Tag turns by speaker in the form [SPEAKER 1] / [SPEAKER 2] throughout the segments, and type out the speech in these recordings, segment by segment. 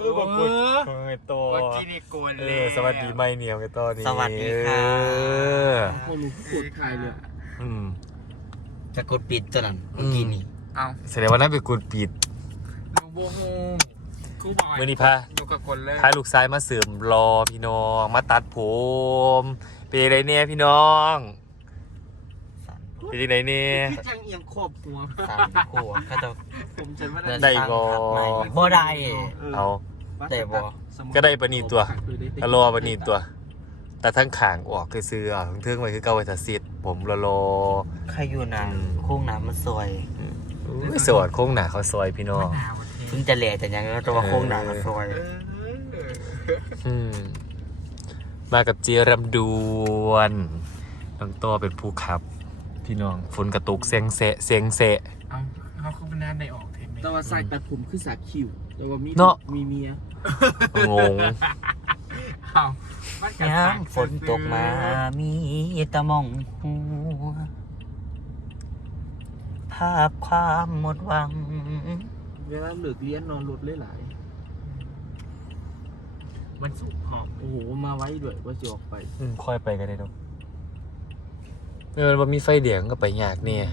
[SPEAKER 1] บักกดไอ้ตัว
[SPEAKER 2] เมื่อกี้นี่โกนเลย
[SPEAKER 1] สวัสดีไม่เนี่ยไอ้ตัวนี้
[SPEAKER 3] สวัสดีค่ะ
[SPEAKER 2] คนรู้กดใครเลย
[SPEAKER 3] จะกดปิดตัวนั้นเมื่อกี้นี่
[SPEAKER 2] เอา
[SPEAKER 1] แสดงว่านั่นเป็นกดปิด
[SPEAKER 2] ลูกโบโฮมกูบอย
[SPEAKER 1] เมื่อนี้พา
[SPEAKER 2] อยู่กับคนเลย
[SPEAKER 1] พาลูกซ้ายมาเสริมรอพี่น้องมาตัดผมเป็นยังไงเนี่ยพี่น้องเป็นยังไงเนี่ย
[SPEAKER 2] พี่จังเอียงครอบหัว
[SPEAKER 3] สามโคก็จะ
[SPEAKER 2] ผมฉันว่า
[SPEAKER 1] ได้บ่
[SPEAKER 3] บ่ได้
[SPEAKER 1] เอา
[SPEAKER 3] ได้บ่
[SPEAKER 1] ก็ได้ปะนีตัวก็รอปะนีตัว แต่ทั้งขางออกคือซื้อทั้งเทิงไปคือเก่าไว้ถ้าซิดผมรอ
[SPEAKER 3] ใครอยู่น้ำโค้งน้ำมันซอย
[SPEAKER 1] สวัสดโค้งหนาเขาซอยพี่น้อง
[SPEAKER 3] ถึงจะแหล่แต่ยังแต่ว่าโค้งน้ำมันซอย
[SPEAKER 1] มากับเจียรำดวนน้องต่อเป็นผู้ขับ พี่น้องฝนกระตุกเสียงเสะเสียงเสะ
[SPEAKER 2] เอาเขาคือมันน่าได้ออกเทมแต่ว่าใส่ตัดผมคือสาคิวแต่ว่ามี
[SPEAKER 1] เนาะ
[SPEAKER 2] มีเมีย
[SPEAKER 1] งง
[SPEAKER 2] เอามันกัด
[SPEAKER 3] ย้ำฝนตกมามีตะมองหัวภาพความหมดหวัง
[SPEAKER 2] เวลาเลิกเรียนนอนรถเลยหลายมันสุกหอมโอ้โหมาไว้ด้วยว่าจะออกไป
[SPEAKER 1] ค่อยไปกันเลยเนาะมันมีไฟเดียงก็ไปยากเนี่ย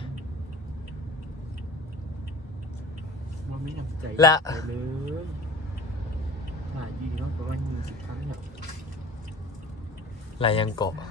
[SPEAKER 2] มันไม่นำใจ
[SPEAKER 1] ละ
[SPEAKER 2] ไปเลยถ่ายดีต้องประมาณ20 ครั้งเนี่ย
[SPEAKER 1] ลายยังเกาะ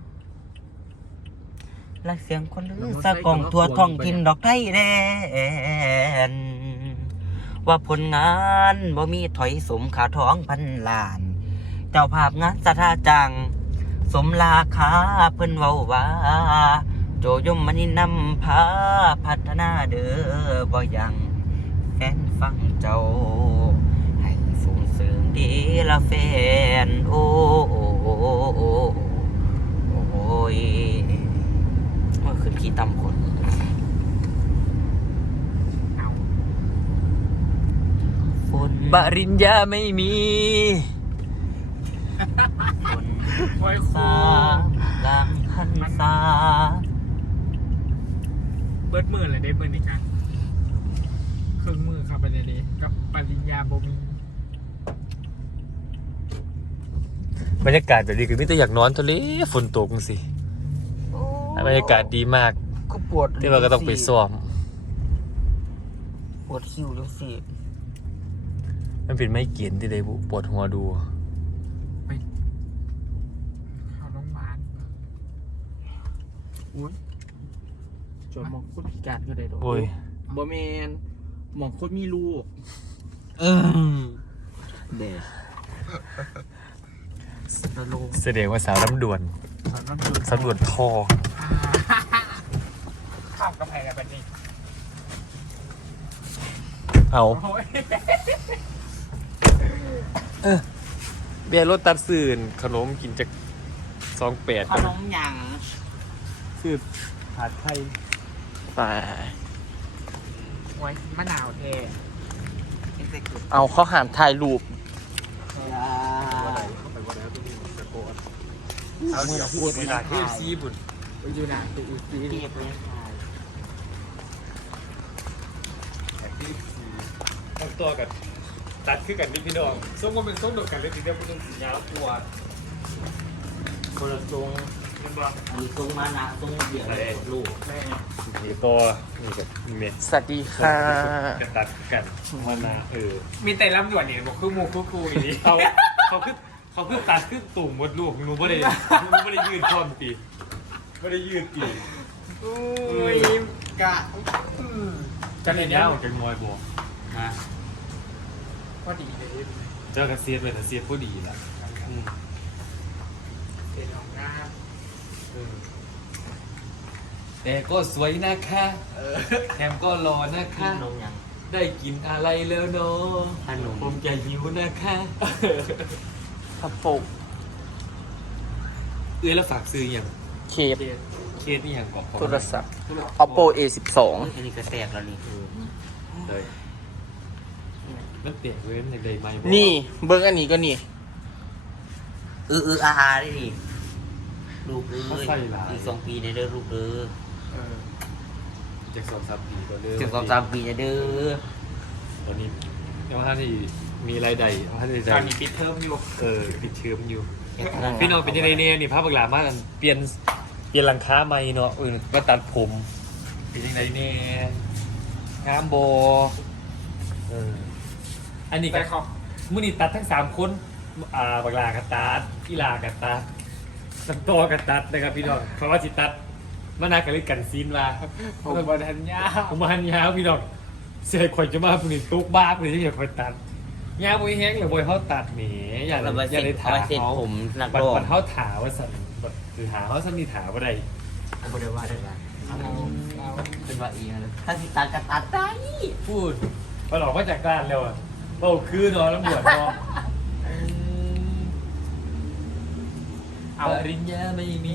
[SPEAKER 3] และเสียงคนลือสะกองทั่วท้องถิ่นดอกไทยแดนว่าผลงานบ่มีถอยสมขาท้องพันล้าน เจ้าภาพงานสะท่าจัง สมราคาเพิ่นเว้าว่าโจยมมันนี่นำพาพัฒนาเด้อบ่ยังแฟนฟังเจ้า ให้ส่งเสริมดีละแฟนโอ้ยเมื่อคืนขี้ตำคน
[SPEAKER 2] เอา
[SPEAKER 3] ฝน
[SPEAKER 1] ปริญญาไม่มี
[SPEAKER 3] ฝน
[SPEAKER 2] ไว้ค
[SPEAKER 3] สาหลังหันษา
[SPEAKER 2] เบิดมือเลยได้เบิดนี่กันเครื่องมือเข้าไปในนี้กับปริญญาบ่มี
[SPEAKER 1] บรรยากาศแบบนี้คือมิตรอยากนอนทะเลฝนตกสิบรรยากาศดีมาก
[SPEAKER 3] ก็ปวด
[SPEAKER 1] ที่ว่าก็ต้องไปซ้อม
[SPEAKER 3] ปวดคิ้วจังสิ
[SPEAKER 1] มันเป็นไม่เกียนที่ได้บุปวดหัวดู
[SPEAKER 2] ไปเข้าโรงพยาบาลอุ้ยจอดมองคนพิการก็ได้ดอก
[SPEAKER 1] โอ้ย
[SPEAKER 2] บ่แมนหมองคนมีลูก
[SPEAKER 3] เด็ดตะลง
[SPEAKER 1] แสดงว่าสาวลำดวน
[SPEAKER 2] สอนน้ำดู
[SPEAKER 1] สำรวจคอ
[SPEAKER 2] ข้ามกระแพงกันไปนี่
[SPEAKER 1] เอา
[SPEAKER 2] โอ้ย
[SPEAKER 1] เบียร์รถตัดสื่นขนมกินจาก28
[SPEAKER 3] ขนมหยัง
[SPEAKER 1] สื่อผาดไทย
[SPEAKER 3] ไป
[SPEAKER 2] โอ้ยมะนาวเท
[SPEAKER 3] เอาเขาหามถ่ายรูป
[SPEAKER 1] เอาเดี๋ยวพูดเวลาที่ซีบุญ
[SPEAKER 2] ไปอยู่หนาตัวอุซี
[SPEAKER 3] เรียบเลย
[SPEAKER 1] ทั้งตัวกันตัดคือกันนี่พี่น้องส้มก็เป็นส้มเดียวกันเลยทีเดียวคุณต้องสียาวตัว
[SPEAKER 3] คนละทรง
[SPEAKER 1] เห็นป่ะ
[SPEAKER 3] อันนี้ทรงมานะทรงเบียร์ลูก
[SPEAKER 2] แม่
[SPEAKER 1] นี่ตัวนี่กับเมน
[SPEAKER 3] สวัสดีค่ะ
[SPEAKER 1] กันตัดกันมานา
[SPEAKER 2] มีแต่ลำด่วนนี่บอกคือหมูคือกูอีนี่
[SPEAKER 1] เขาคือตัดคือตุ่มหมดลูกหนูไม่ได้ยืดพร้อมตีไม่ได้ยืดตี
[SPEAKER 2] อุ้ยกะ
[SPEAKER 1] จะเห็นยาวกันมอยบอกมา
[SPEAKER 2] พอดีเลย
[SPEAKER 1] เจอกันเซียนเลยแต่เซียนผู้ดีละ
[SPEAKER 2] เป็นของหน้า
[SPEAKER 1] แต่ก็สวยนะคะแถมก็รอนะคะ
[SPEAKER 3] นมหยัง
[SPEAKER 1] ได้กินอะไรแล้วเนาะ
[SPEAKER 3] ขนม
[SPEAKER 1] ผมจะหิวนะคะ
[SPEAKER 3] กระปก
[SPEAKER 1] แล้วฝากซื้ออย่าง
[SPEAKER 3] เคป
[SPEAKER 1] เคสนี่อย่างบอก
[SPEAKER 3] โทรศัพท์ Oppo A12 อันนี้ก็แตกแล้วนี่
[SPEAKER 1] เลยมันเปลี่ยนเว้นในใดไม่บอก
[SPEAKER 4] นี่เบิ้งอันนี้ก็นี่
[SPEAKER 3] อาได้ดิลูกเอ้ยอีก2 ปีในเด้อลูกเด้อ
[SPEAKER 1] จาก2-3 ปีก็เริ่ม
[SPEAKER 3] ถึง2-3 ปีในเด้อ
[SPEAKER 1] ตอนนี้ยังว่าท่านที่มีรายได้พัฒ
[SPEAKER 2] ต
[SPEAKER 1] นา
[SPEAKER 2] อนนี้ปิดเทอมอยู่
[SPEAKER 1] ปิดเชื้อมอยู่พี่น้องเป็นยังไงเนี่ยนี่ภาพบักหลามากันเปลี่ยนหลังคาใหม่เนาะก็ตัดผมเป็นยังไงเนี่ยงามโบอันนี้
[SPEAKER 2] แต่
[SPEAKER 1] ก็
[SPEAKER 2] เขา
[SPEAKER 1] มื่อนี้ตัดทั้ง3คนบักหลากับตัดอีลากับตัดสัมตัวกับตัดนะครับพี่น้องเพราะว่าจิตัดมานากันเลยกันซีนว่า
[SPEAKER 2] ผมบอทันยา
[SPEAKER 1] ผมมาหันยาวพี่น้องเสียข่อยจะมาพวกนี้ตุกบ้าพวกนี้ที่จะข่อยตัดยาวบ่แห้งหรือบ่เขาตัดแหมอย่า
[SPEAKER 3] เราไป
[SPEAKER 1] อย่าได้ถาม
[SPEAKER 3] เซ็ต
[SPEAKER 1] เขา
[SPEAKER 3] ผมนัก
[SPEAKER 1] บัด
[SPEAKER 3] ร้อง
[SPEAKER 1] บัดเขาถามว่าสั่นบัดคือถามเขาสั่นมีถามว่าใด
[SPEAKER 3] บ่ได้ว่าได้ว่า
[SPEAKER 2] เรา
[SPEAKER 3] เป็นว่าอีนะถ้าสิตัดก็ตัดได้
[SPEAKER 1] พูดพอหลอกมาจากด้านแล้วอ่ะเบาคือเนอนแล้วบวชเนอนปริญญาไม่มี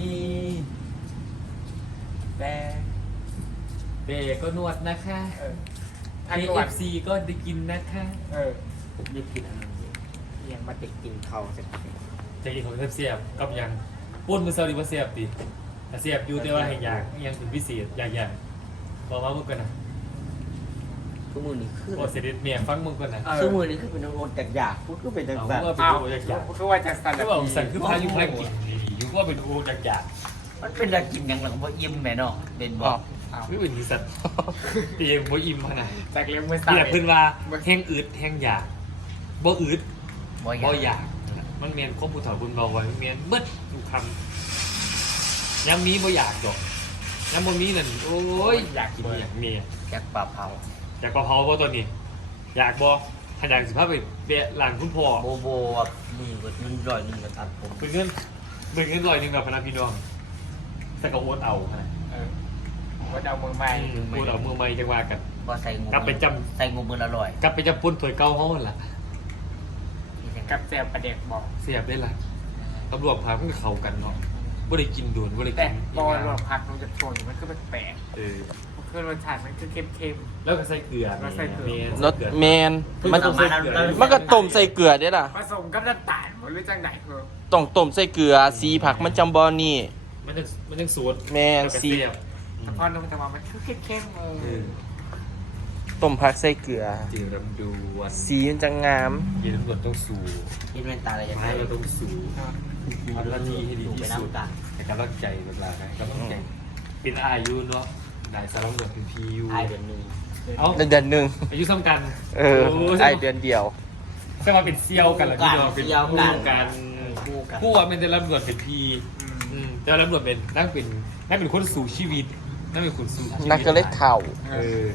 [SPEAKER 1] แต่ก็นวดนะคะ
[SPEAKER 2] อันนี้วัด
[SPEAKER 1] KFC ก็ได้กินนะคะ
[SPEAKER 3] รีบกินอันนั้นยังมาติดกินเขาเสร็จ
[SPEAKER 1] จะกินของเสียบๆกับยังปุ้นมือเซาดีว่าเสียบดิแต่เสียบอยู่แต่ว่าแห่งอย่างยังเป็นพิเศษอย่างบอกว่ามึงกันนะ
[SPEAKER 3] ทุกมือนี่คือ
[SPEAKER 1] โอ้เสด็จเมียฟังมึงกันนะ
[SPEAKER 3] ทุกมือนี่คือเป็นน้องโอนจากอยากพูดก็เป็นจาก
[SPEAKER 1] เอา
[SPEAKER 3] แบบ
[SPEAKER 1] ว่าเป็น
[SPEAKER 2] เอา
[SPEAKER 1] โอจากอยาก
[SPEAKER 2] คือว่าจะสั่น
[SPEAKER 1] ก็บอกสั่งคือพายุพากินดีๆอยู่ว่าเป็นโอจากอยาก
[SPEAKER 3] มันเป็นอยากกินอย่างหลังบ่อิ่มแม่เนาะเป็นบอก
[SPEAKER 1] ไม่เป็นนิสัยตีเองบ่อิ่มขนาด
[SPEAKER 2] จากเลี้ยงมือสั่น
[SPEAKER 1] เรียกเพื่อนว่าแห้งอืดแห้งอยากบ่อืด
[SPEAKER 3] บ่อ
[SPEAKER 1] บ่
[SPEAKER 3] ยาก
[SPEAKER 1] อยากมันเมียนครบผู้ถอยบุญเบาไว้มันเมียนเบิดทุกคำย้ำมีบ่อยากดอกย้ำบ่มีนั่นโอ้ยอยากกินอยากเมีย
[SPEAKER 3] อยากปลาเผา
[SPEAKER 1] อยากกะเพราบ่ตัวนี้ อยากบ่ถ้าอยากสิพาไปเบะหลังคุณพ่อ
[SPEAKER 3] โบโบอ่ะนี่ก็มันร้อยหนึงก็ตัดผม
[SPEAKER 1] เบิ่งเงินร้อยหนึงกับพนักพี่น้องสักกะโอดเอาขนาด
[SPEAKER 2] ว่าจะเอามือใหม่
[SPEAKER 1] โอดเอามือใหม่จังว่ากัน
[SPEAKER 3] บ่ใส่งู
[SPEAKER 1] กลับไปจำ
[SPEAKER 3] ใส่งูมือละร้อย
[SPEAKER 1] กลับไปจำปุ้นถวยเก่าเฮาหั่นล่ะ
[SPEAKER 2] กับแจวประเด็กบอก
[SPEAKER 1] เสียบได้ล่ะตำรวจพาเพิ่งเข้ากันเนาะบ่ได้กินโดนบ่ได้
[SPEAKER 2] แต่
[SPEAKER 1] กิน
[SPEAKER 2] บอลรวมพักมันจะชนมันคือแปลก
[SPEAKER 1] เออ
[SPEAKER 2] มันคือรสชาติมันคือเข้ม
[SPEAKER 1] แล้วก็ใส่เกลือ
[SPEAKER 2] แล้วใส่เกลือ
[SPEAKER 1] แ
[SPEAKER 4] รสแมน
[SPEAKER 3] มัน
[SPEAKER 4] มันก็ต้มใส่เกลือได้ล่ะ
[SPEAKER 2] ผสมกับน้ำตาลหรือจังไหนคือ
[SPEAKER 4] ต้องต้มใส่เกลือสีผักมันจำบอนี่
[SPEAKER 1] มันยังสูตร
[SPEAKER 4] แม่น
[SPEAKER 1] แล้วก็
[SPEAKER 4] สี
[SPEAKER 1] เสียบ
[SPEAKER 2] แต่พอลงแต่ว่ามันคือเข้มๆ
[SPEAKER 1] เออ
[SPEAKER 4] ต้มผักใส่เกลือ
[SPEAKER 1] จืดรำดวน
[SPEAKER 4] สีมันจะงาม
[SPEAKER 1] ยืนตำรวจต้องสู
[SPEAKER 3] กินแว่นตาอะไรอย่าง
[SPEAKER 1] ไม้
[SPEAKER 3] เงี้ย
[SPEAKER 1] เราต้องสูทำหน้าที่ให้ดี
[SPEAKER 3] ไป
[SPEAKER 1] ที่สุด
[SPEAKER 3] น้ำกัน
[SPEAKER 1] แต่กำลังใจเวลาไงกำลังใจเป็นอายุเนาะนายสารวัตรเป็นพียู
[SPEAKER 3] อายเดือนหนึง
[SPEAKER 1] เอ้า
[SPEAKER 4] เดือนหนึ่ง
[SPEAKER 1] อายุซ้ำกัน
[SPEAKER 4] เออ
[SPEAKER 1] โ
[SPEAKER 4] ไอเดือนเดียว
[SPEAKER 1] ใช่ว่าเป็นเซียวกันเหรอพี่น้องเป็นคู่กัน
[SPEAKER 3] คู่กัน
[SPEAKER 1] คู่ว่าเป็นแต่ตำรวจเป็นพีแต่ตำรวจเป็นนั่งเป็นคนสู่ชีวิตนั่งเป็นคนสู่ชีวิต
[SPEAKER 4] นักก็เล็กเข่า
[SPEAKER 1] เออ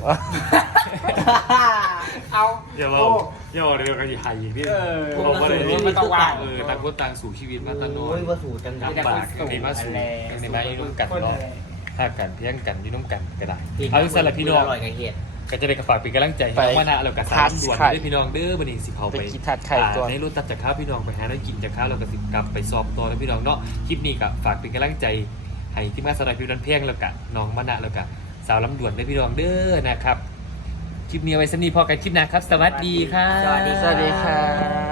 [SPEAKER 2] เอา
[SPEAKER 1] อย่าเราเดี๋ยวกันอย่าหายอีกพี่
[SPEAKER 3] พวก
[SPEAKER 1] บอก
[SPEAKER 3] มั
[SPEAKER 1] ว่าน เลย
[SPEAKER 3] สูงไม่ต้องว่าง
[SPEAKER 1] ต่างคนต่างสู่ชีวิตมาตลอ
[SPEAKER 3] โอ้
[SPEAKER 1] ด
[SPEAKER 3] ยว่าสูจังไง
[SPEAKER 1] ลำบากในมาสู่ในมาอยู่ร่วมกันเนาะถ้ากันเพียงกันอยู่ร่วมกันก็ได้เอาที่สำหรับพี่น้อง
[SPEAKER 3] อร่อยกับเห็ด
[SPEAKER 1] ก็จะได้กระฝากเป็นกำลังใจให้
[SPEAKER 4] ไป
[SPEAKER 1] น้องมานะเรากับสามด่วน
[SPEAKER 4] ทัดไข่
[SPEAKER 1] ด้วยพี่น้องเด้อบันนี้สิเขา
[SPEAKER 4] ไป
[SPEAKER 1] ไป
[SPEAKER 4] กินทัดไข่ก่อน
[SPEAKER 1] ในรถตัดจากข้าวพี่น้องไปหาแล้วกินจากข้าวเราก็สิกลับไปสอบต่อนะพี่น้องเนาะคลิปนี้ก็ฝากเป็นกำลังใจให้ที่มาสำหรับพี่น้องเพียงแล้วกับน้องมานะแล้วกับสาวลำด่วนด้วยพี่น้องเด้อนะครับคลิปนี้เอาไว้สำนีพอกันคลิปหน้าครับ สวัสดีครับ
[SPEAKER 3] สวัสดี
[SPEAKER 4] สวัสดีครับ